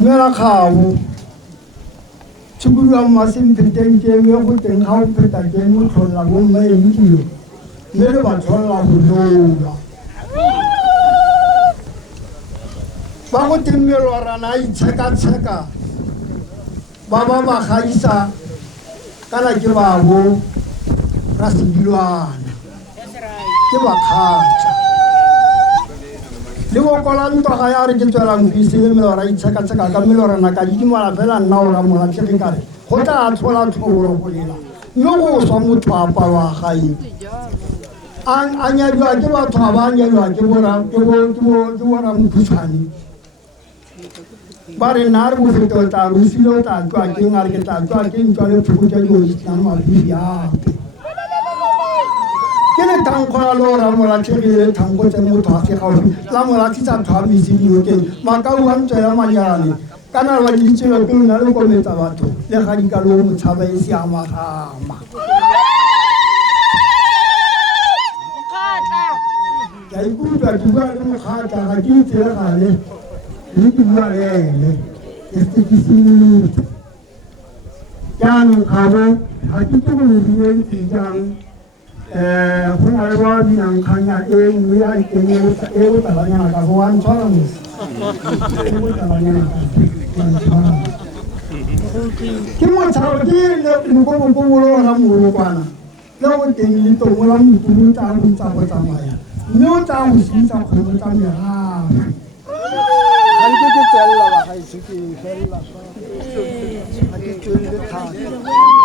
mela khawo tshubulwa masim piteng ke yo go teng ha o peta ke mo tlhola go mme ntlo le ba tlhola go lola ba go timelo rana I tsheka ba gaisa kana ke ba go ra sedilwana ke ba khatsa le go kola ntwa ga ya re ke tswelang go isele melora itsheka ka melorana ka didimola fela nna o ra mola tlhege kare go tla tlhola tlhobolo go lela mme go swa motho a palwa gae a nyadiwa ke batho ba ba nyadiwa ke bora mokhutswane ba re nna re bofete o tla re o sile o tla tswa keng a re ke tla tswa ke ntwa le phoko tša dio ditsenang mabibi ape ke le thankgo ya le o ra molatlhegile thankgo tse motho a se gaufi la molatlhisa tho a mesedinokeng makau a ntse ya manyane ka na ba ditšelo ke lona le kometsa batho le ga dika le o motshaba e se amagama ke a ikutlwa ke bua le mokgatla ga ke itselegale le ke bua le ene ke se ke simolotse jaanong gabo ga ke ke go lebile jang go na le ba binang kganya e nngwe ya ikenyetsa e o talanyana ka go wa ntshwara mosi e o talanyana ka ntshwara ke motsharo ke lekobokobolo ga morokwana le go teng le tongo la moturu tsa go tsa go tsamaya mme o tsa go sedisa kgomo tsa meraro ga ke tselela ba gaetsho ke felela ga ke tswelele thata